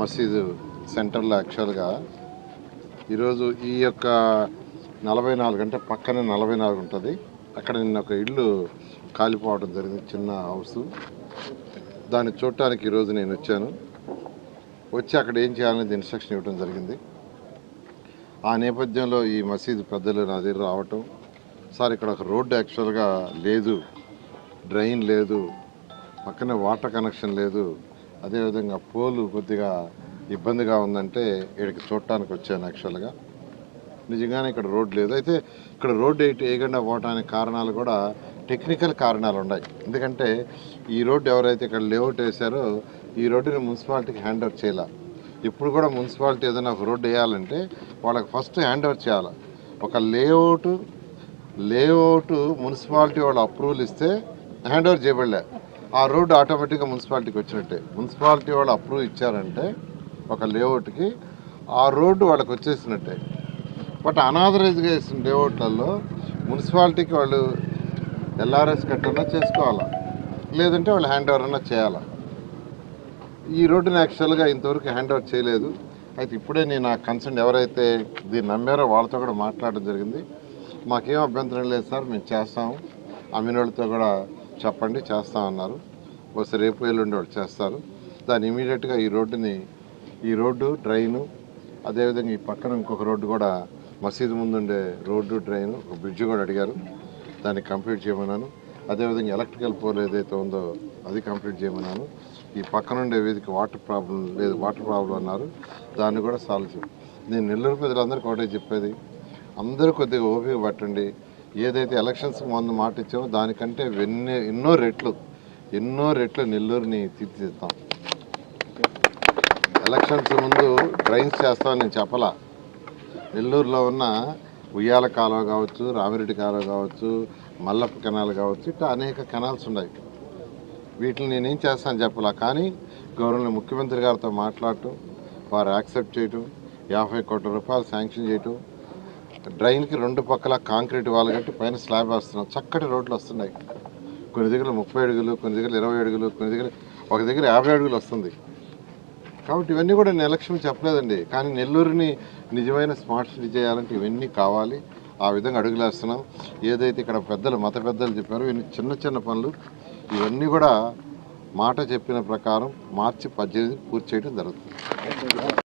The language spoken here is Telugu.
మసీదు సెంటర్లో యాక్చువల్గా ఈరోజు ఈ యొక్క 44 అంటే పక్కనే 44 ఉంటుంది. అక్కడ నిన్న ఒక ఇల్లు కాలిపోవడం జరిగింది, చిన్న హౌస్. దాన్ని చూడటానికి ఈరోజు నేను వచ్చి అక్కడ ఏం చేయాలనేది ఇన్స్ట్రక్షన్ ఇవ్వడం జరిగింది. ఆ నేపథ్యంలో ఈ మసీదు పెద్దలు నా దగ్గర రావటం, సార్ ఇక్కడ ఒక రోడ్డు యాక్చువల్గా లేదు, డ్రైన్ లేదు, పక్కనే వాటర్ కనెక్షన్ లేదు, అదేవిధంగా పోలు కొద్దిగా ఇబ్బందిగా ఉందంటే ఇక్కడికి చూడటానికి వచ్చాను. యాక్చువల్గా నిజంగానే ఇక్కడ రోడ్ లేదు. అయితే ఇక్కడ రోడ్డు వేయకుండా పోవడానికి కారణాలు కూడా టెక్నికల్ కారణాలు ఉన్నాయి. ఎందుకంటే ఈ రోడ్డు ఎవరైతే ఇక్కడ లేఅవుట్ వేశారో ఈ రోడ్డుని మున్సిపాలిటీకి హ్యాండ్ ఓవర్ చేయాలి. ఇప్పుడు కూడా మున్సిపాలిటీ ఏదైనా ఒక రోడ్డు వేయాలంటే వాళ్ళకి ఫస్ట్ హ్యాండ్ ఓవర్ చేయాలి. ఒక లేఅవుట్ మున్సిపాలిటీ వాళ్ళు అప్రూవల్ ఇస్తే హ్యాండ్ ఓవర్ చేయబడలే, ఆ రోడ్డు ఆటోమేటిక్గా మున్సిపాలిటీకి వచ్చినట్టే. మున్సిపాలిటీ వాళ్ళు అప్రూవ్ ఇచ్చారంటే ఒక లేఅవుట్కి ఆ రోడ్డు వాళ్ళకి వచ్చేసినట్టే. బట్ అనాథరైజ్గా వేసిన లేఅవుట్లలో మున్సిపాలిటీకి వాళ్ళు ఎల్ఆర్ఎస్ కట్టన్నా చేసుకోవాలా, లేదంటే వాళ్ళు హ్యాండ్ ఓవర్ అన్నా చేయాలా. ఈ రోడ్డుని యాక్చువల్గా ఇంతవరకు హ్యాండ్ ఓవర్ చేయలేదు. అయితే ఇప్పుడే నేను ఆ కన్సర్న్ ఎవరైతే దీన్ని నమ్మారో వాళ్ళతో కూడా మాట్లాడడం జరిగింది. మాకేం అభ్యంతరం లేదు సార్, మేము చేస్తాము, అమ్మిన వాళ్ళతో కూడా చెప్పండి చేస్తామన్నారు. ఒకసారి రేపు ఎల్లుండి వాళ్ళు చేస్తారు. దాన్ని ఇమీడియట్గా ఈ రోడ్డు డ్రైను, అదేవిధంగా ఈ పక్కన ఇంకొక రోడ్డు కూడా మసీదు ముందుండే రోడ్డు డ్రైను, ఒక బ్రిడ్జ్ కూడా అడిగారు, దాన్ని కంప్లీట్ చేయమన్నాను. అదేవిధంగా ఎలక్ట్రికల్ పోల్ ఏదైతే ఉందో అది కంప్లీట్ చేయమన్నాను. ఈ పక్కనుండే వీధికి వాటర్ ప్రాబ్లం అన్నారు, దాన్ని కూడా సాల్వ్ చేయాలి. నేను నెల్లూరు ప్రజలందరికీ ఒకటే చెప్పేది, అందరూ కొద్దిగా ఓపిక పట్టండి. ఏదైతే ఎలక్షన్స్ ముందు మాట ఇచ్చామో దానికంటే ఎన్నో రెట్లు నెల్లూరుని తీర్చిదిద్దాం. ఎలక్షన్స్ ముందు డ్రైన్స్ చేస్తామని నేను చెప్పలా. నెల్లూరులో ఉన్న ఉయ్యాల కాలువ కావచ్చు, రామిరెడ్డి కాలువ కావచ్చు, మల్లప్ప కెనాల్ కావచ్చు, ఇట్లా అనేక కెనాల్స్ ఉన్నాయి. వీటిని నేనేం చేస్తాను చెప్పలా. కానీ గవర్నర్ ముఖ్యమంత్రి గారితో మాట్లాడటం, వారు యాక్సెప్ట్ చేయటం, 50 కోట్ల రూపాయలు శాంక్షన్ చేయటం, డ్రైన్కి 2 పక్కల కాంక్రీట్ వాల్ కట్టి పైన స్లాబ్ వేస్తున్నాం. చక్కటి రోడ్లు వస్తున్నాయి. కొన్ని దగ్గర 30 అడుగులు, కొన్ని దగ్గర 20 అడుగులు, ఒక దగ్గర 50 అడుగులు వస్తుంది. కాబట్టి ఇవన్నీ కూడా నేను ఎలక్షన్ చెప్పలేదండి. కానీ నెల్లూరుని నిజమైన స్మార్ట్ సిటీ చేయాలంటే ఇవన్నీ కావాలి. ఆ విధంగా అడుగులు వేస్తున్నాం. ఏదైతే ఇక్కడ మత పెద్దలు చెప్పారో ఇవన్నీ చిన్న పనులు, ఇవన్నీ కూడా మాట చెప్పిన ప్రకారం మార్చి 18 పూర్తి చేయడం జరుగుతుంది.